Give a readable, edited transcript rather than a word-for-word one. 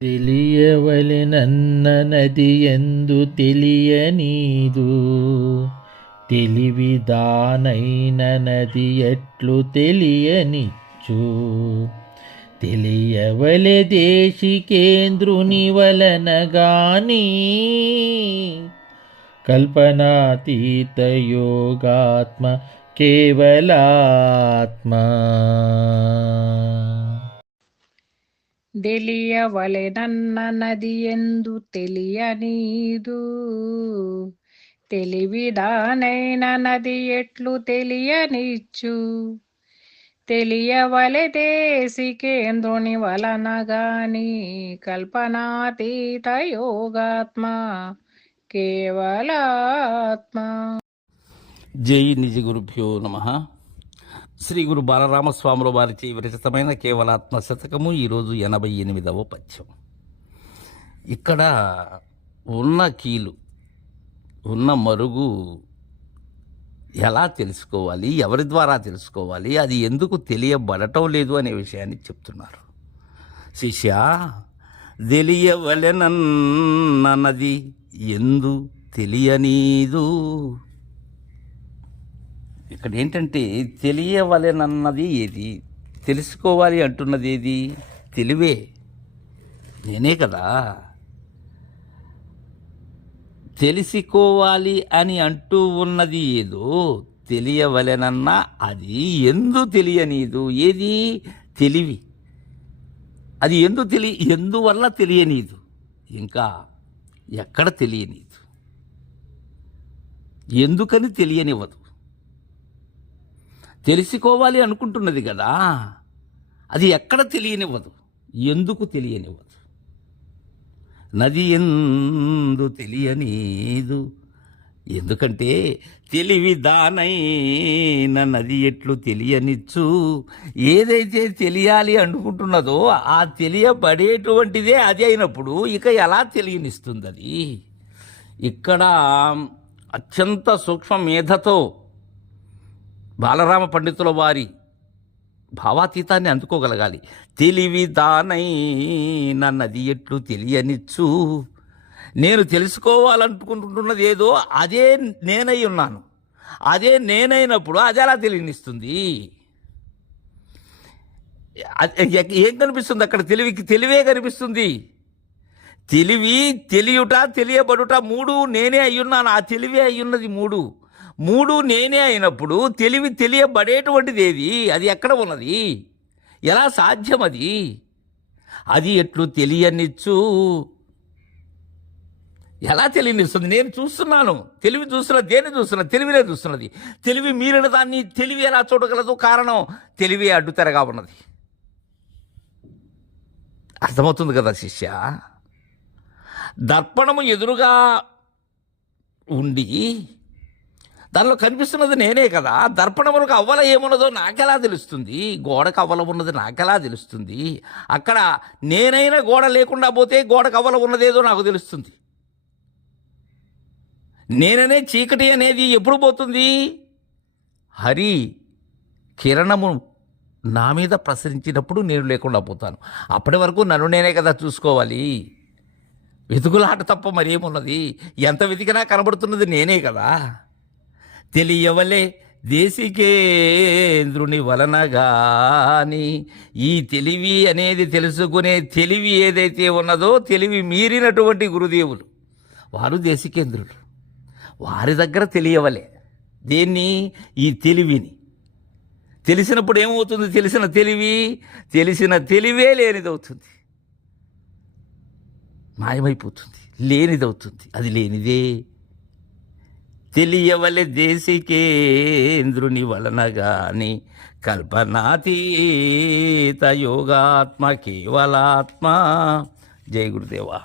తెలియవలెనన్నది ఎందు తెలియనీదు, తెలివిదానైనది ఎట్లు తెలియనిచ్చు. తెలియవలె దేశికేంద్రుని వలన గాని, కల్పనాతీత యోగాత్మ కేవలాత్మ. తెలియవలెనన్నది ఎందు తెలియనీదు, తెలివిదానైనది ఎట్లు తెలియనిచ్చు. తెలియవలె దేశికేంద్రుని వలన గాని, కల్పనాతీత యోగాత్మ కేవలాత్మ. జై నిజ గురుభ్యో నమః. శ్రీ గురు బాలరామస్వాముల వారిచే విరచితమైన కేవలాత్మ శతకము. ఈరోజు 88వ పద్యం. ఇక్కడ ఉన్న కీలు, ఉన్న మరుగు ఎలా తెలుసుకోవాలి, ఎవరి ద్వారా తెలుసుకోవాలి, అది ఎందుకు తెలియబడటం లేదు అనే విషయాన్ని చెప్తున్నారు. శిష్య, తెలియవలెనన్నది ఎందు తెలియనీదు. ఇక్కడ ఏంటంటే తెలియవలెనన్నది ఏది, తెలుసుకోవాలి అంటున్నది ఏది? తెలివే, నేనే కదా. తెలుసుకోవాలి అని అంటూ ఉన్నది ఏదో తెలియవలెనన్నా అది ఎందు తెలియనీదు. ఏది? తెలివి. అది ఎందువల్ల తెలియనీదు, ఇంకా ఎక్కడ తెలియనీదు, ఎందుకని తెలియనివ్వదు. తెలుసుకోవాలి అనుకుంటున్నది కదా, అది ఎక్కడ తెలియనివ్వదు, ఎందుకు తెలియనివ్వదు. నది ఎందు తెలియనీదు, ఎందుకంటే తెలివి దానైన నది ఎట్లు తెలియనిచ్చు. ఏదైతే తెలియాలి అనుకుంటున్నదో ఆ తెలియబడేటువంటిదే అది అయినప్పుడు ఇక ఎలా తెలియనిస్తుంది అది? ఇక్కడ అత్యంత సూక్ష్మ మేధతో బాలరామ పండితుల వారి భావాతీతాన్ని అందుకోగలగాలి. తెలివి దానైన నది ఎట్లు తెలియనిచ్చు. నేను తెలుసుకోవాలనుకుంటున్నది ఏదో అదే నేనై ఉన్నాను. అదే నేనైనప్పుడు అది ఎలా తెలియనిస్తుంది? ఏం కనిపిస్తుంది అక్కడ? తెలివే కనిపిస్తుంది. తెలివి, తెలియుట, తెలియబడుట మూడు నేనే అయ్యున్నాను. ఆ తెలివే అయ్యున్నది మూడు నేనే అయినప్పుడు తెలివి తెలియబడేటువంటిది ఏది? అది ఎక్కడ ఉన్నది? ఎలా సాధ్యం అది? అది ఎట్లు తెలియనిచ్చు. ఎలా తెలియనిస్తుంది? నేను చూస్తున్నాను, తెలివి చూస్తున్నది. దేన్ని చూస్తున్నది? తెలివినే చూస్తున్నది. తెలివి మీరిన దాన్ని తెలివి ఎలా చూడగలదు? కారణం తెలివి అడ్డుతెరగా ఉన్నది. అర్థమవుతుంది కదా శిష్య? దర్పణము ఎదురుగా ఉండి దానిలో కనిపిస్తున్నది నేనే కదా. దర్పణములకు అవ్వల ఏమున్నదో నాకెలా తెలుస్తుంది? గోడకు అవ్వల ఉన్నది నాకెలా తెలుస్తుంది? అక్కడ నేనైనా గోడ లేకుండా పోతే గోడకు అవ్వల ఉన్నదేదో నాకు తెలుస్తుంది. నేననే చీకటి అనేది ఎప్పుడు పోతుంది? హరి కిరణము నా మీద ప్రసరించినప్పుడు నేను లేకుండా పోతాను. అప్పటి వరకు నన్ను నేనే కదా చూసుకోవాలి. వెతుకులాట తప్ప మరేమున్నది? ఎంత వెతికినా కనబడుతున్నది నేనే కదా. తెలియవలే దేశికేంద్రుని వలన గాని, ఈ తెలివి అనేది తెలుసుకునే తెలివి ఏదైతే ఉన్నదో తెలివి మీరినటువంటి గురుదేవులు వారు దేశికేంద్రులు. వారి దగ్గర తెలియవలే. దేన్ని? ఈ తెలివిని. తెలిసినప్పుడు ఏమవుతుంది? తెలిసిన తెలివే లేనిదవుతుంది, మాయమైపోతుంది, లేనిదవుతుంది. అది లేనిదే. తెలియవలె దేశికేంద్రుని వలన గాని, కల్పనాతీత యోగాత్మ కేవలాత్మ. జై గురుదేవా.